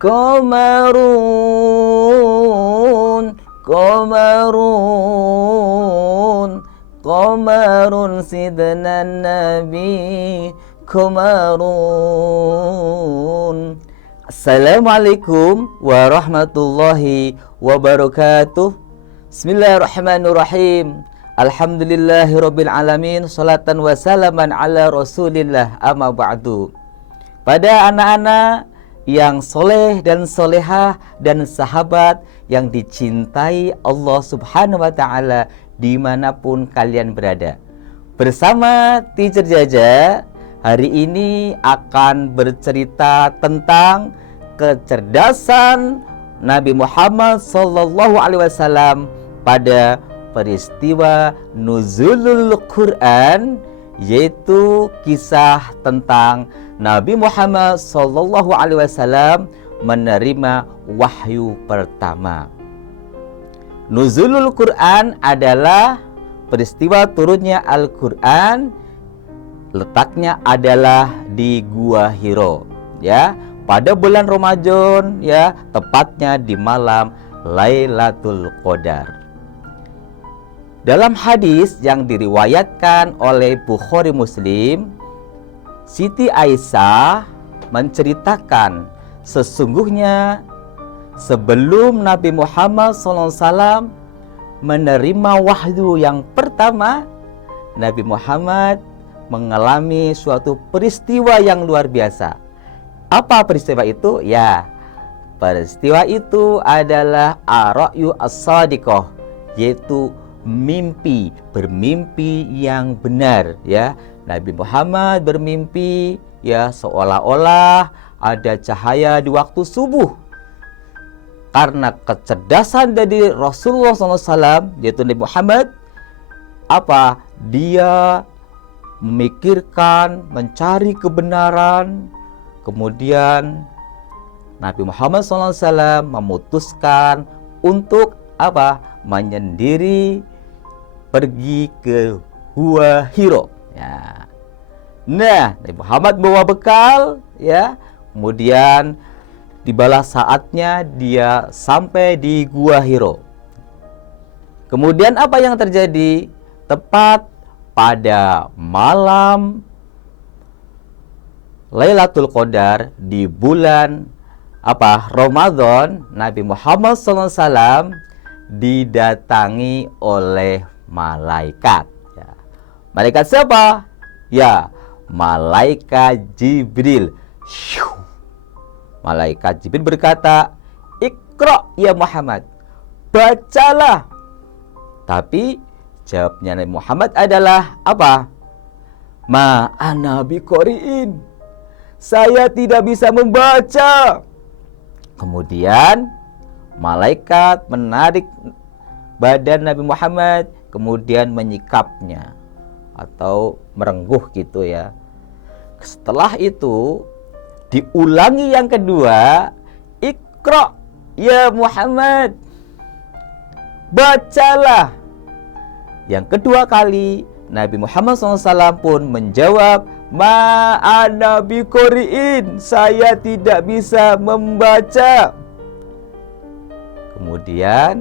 Qamarun, qamarun, qamarun sidna nabi qamarun. Assalamualaikum warahmatullahi wabarakatuh. Bismillahirrahmanirrahim. Alhamdulillahirabbil alamin. Salatan wa salaman ala Rasulillah, amma ba'du. Pada anak-anak yang soleh dan solehah dan sahabat yang dicintai Allah Subhanahu wa ta'ala dimanapun kalian berada, bersama Teacher Jaja hari ini akan bercerita tentang kecerdasan Nabi Muhammad SAW pada peristiwa nuzulul Quran, yaitu kisah tentang Nabi Muhammad SAW menerima wahyu pertama. Nuzulul Quran adalah peristiwa turunnya Al-Quran, letaknya adalah di Gua Hiro, ya, pada bulan Ramadan, ya, tepatnya di malam Lailatul Qadar. Dalam hadis yang diriwayatkan oleh Bukhari Muslim, Siti Aisyah menceritakan sesungguhnya sebelum Nabi Muhammad SAW menerima wahyu yang pertama, Nabi Muhammad mengalami suatu peristiwa yang luar biasa. Apa peristiwa itu? Ya, peristiwa itu adalah ar-ra'yu as-shadiqah, yaitu mimpi, bermimpi yang benar, ya. Nabi Muhammad bermimpi, ya, seolah-olah ada cahaya di waktu subuh. Karena kecerdasan dari Rasulullah SAW, yaitu Nabi Muhammad, dia memikirkan, mencari kebenaran. Kemudian Nabi Muhammad SAW memutuskan untuk menyendiri pergi ke Gua Hiro, ya. Nah, Nabi Muhammad bawa bekal, ya. Kemudian tibalah saatnya dia sampai di Gua Hiro. Kemudian apa yang terjadi? Tepat pada malam Lailatul Qadar di bulan Ramadan, Nabi Muhammad SAW didatangi oleh malaikat, ya. Malaikat siapa? Ya, malaikat Jibril. Malaikat Jibril berkata, "Iqra ya Muhammad, bacalah." Tapi jawabnya Nabi Muhammad adalah "Ma ana biqori'in, saya tidak bisa membaca." Kemudian malaikat menarik badan Nabi Muhammad, kemudian menyikapnya atau merengguh gitu, ya. Setelah itu diulangi yang kedua, "Iqra ya Muhammad, bacalah." Yang kedua kali Nabi Muhammad SAW pun menjawab, "Ma ana biqori'in, saya tidak bisa membaca." Kemudian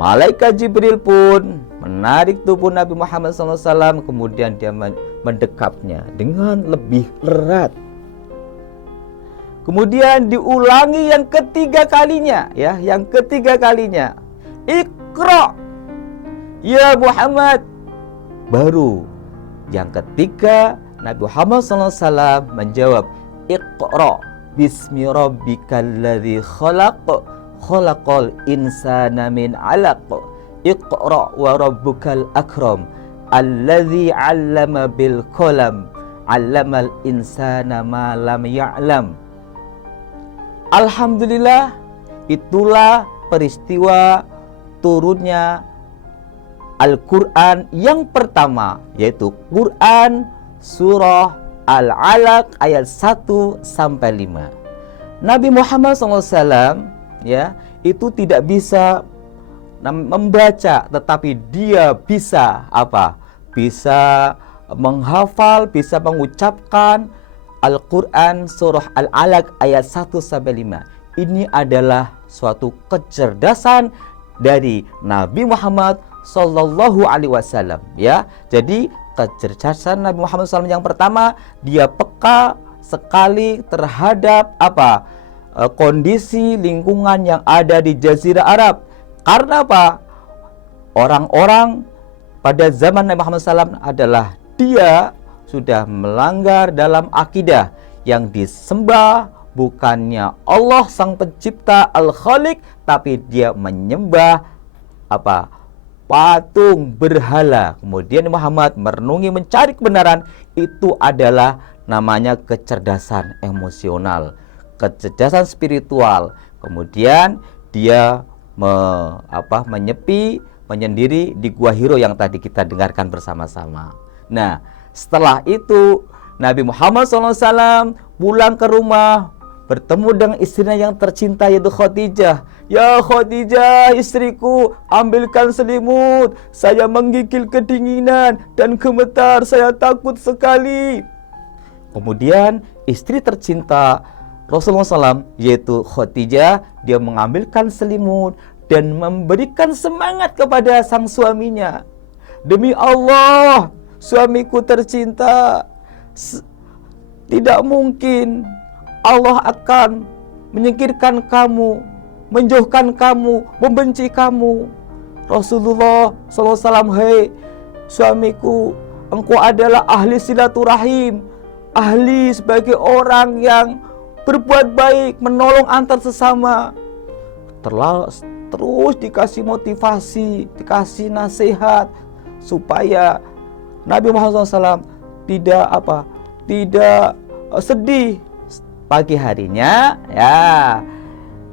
malaikat Jibril pun menarik tubuh Nabi Muhammad SAW, kemudian dia mendekapnya dengan lebih erat. Kemudian diulangi yang ketiga kalinya, ya, yang ketiga kalinya, "Iqra ya Muhammad." Baru yang ketiga Nabi Muhammad SAW menjawab, "Iqra bismi rabbikal ladzi khalaq, khalaqal insana min 'alaq, Iqra wa rabbukal akram, alladzi 'allama bil qalam, 'allamal insana ma lam ya'lam." Alhamdulillah, itulah peristiwa turunnya Al-Quran yang pertama, yaitu Quran surah Al-Alaq ayat 1-5. Nabi Muhammad SAW, ya, itu tidak bisa membaca, tetapi dia bisa Bisa menghafal, bisa mengucapkan Al-Quran surah Al-Alaq ayat 1-5. Ini adalah suatu kecerdasan dari Nabi Muhammad Sallallahu Alaihi Wasallam, ya. Jadi kecerdasan Nabi Muhammad SAW yang pertama, dia peka sekali terhadap kondisi lingkungan yang ada di Jazirah Arab. Karena apa? Orang-orang pada zaman Nabi Muhammad SAW adalah dia sudah melanggar dalam akidah yang disembah bukannya Allah sang pencipta Al-Khaliq, tapi dia menyembah patung berhala. Kemudian Muhammad merenungi, mencari kebenaran. Itu adalah namanya kecerdasan emosional, kecerdasan spiritual. Kemudian dia menyepi, menyendiri di Gua Hiro yang tadi kita dengarkan bersama-sama. Nah, setelah itu Nabi Muhammad SAW pulang ke rumah, bertemu dengan istrinya yang tercinta, yaitu Khadijah. Ya Khadijah, istriku, ambilkan selimut, saya menggigil kedinginan dan gemetar, saya takut sekali. Kemudian istri tercinta Rasulullah SAW, yaitu Khadijah, dia mengambilkan selimut dan memberikan semangat kepada sang suaminya. Demi Allah, suamiku tercinta, tidak mungkin Allah akan menyingkirkan kamu, menjauhkan kamu, membenci kamu. Rasulullah SAW, hei suamiku, engkau adalah ahli silaturahim, ahli sebagai orang yang berbuat baik, menolong antar sesama. Terus dikasih motivasi, dikasih nasihat supaya Nabi Muhammad SAW tidak sedih. Pagi harinya, ya,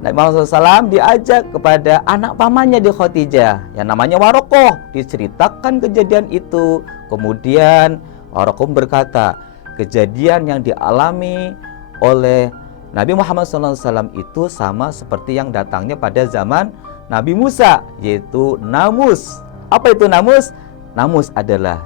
Nabi Muhammad SAW diajak kepada anak pamannya di Khadijah yang namanya Warokoh, diceritakan kejadian itu. Kemudian Warokoh berkata, kejadian yang dialami oleh Nabi Muhammad SAW itu sama seperti yang datangnya pada zaman Nabi Musa, yaitu Namus. Apa itu Namus? Namus adalah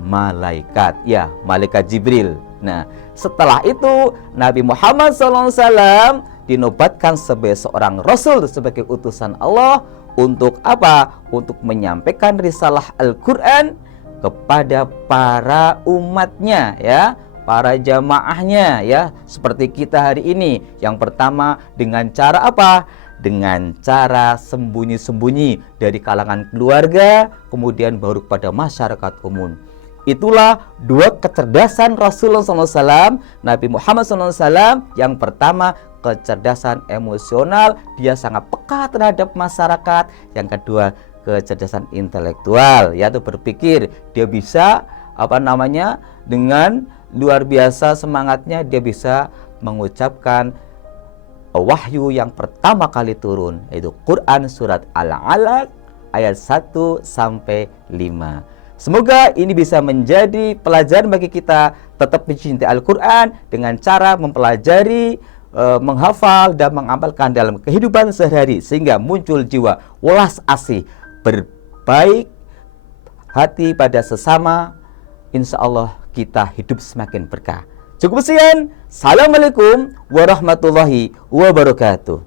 malaikat, ya, malaikat Jibril. Nah, setelah itu Nabi Muhammad SAW dinobatkan sebagai seorang Rasul, sebagai utusan Allah. Untuk apa? Untuk menyampaikan risalah Al-Quran kepada para umatnya, ya, para jamaahnya, ya, seperti kita hari ini. Yang pertama dengan cara apa? Dengan cara sembunyi-sembunyi dari kalangan keluarga, kemudian baru kepada masyarakat umum. Itulah dua kecerdasan Rasulullah SAW, Nabi Muhammad SAW. Yang pertama, kecerdasan emosional, dia sangat peka terhadap masyarakat. Yang kedua, kecerdasan intelektual, yaitu berpikir. Dia bisa dengan luar biasa semangatnya, dia bisa mengucapkan wahyu yang pertama kali turun, yaitu Quran surat Al-Alaq ayat 1-5. Semoga ini bisa menjadi pelajaran bagi kita tetap mencintai Al-Quran dengan cara mempelajari, menghafal dan mengamalkan dalam kehidupan sehari-hari, sehingga muncul jiwa welas asih, berbaik hati pada sesama. Insya Allah kita hidup semakin berkah. Cukup sekian. Assalamualaikum warahmatullahi wabarakatuh.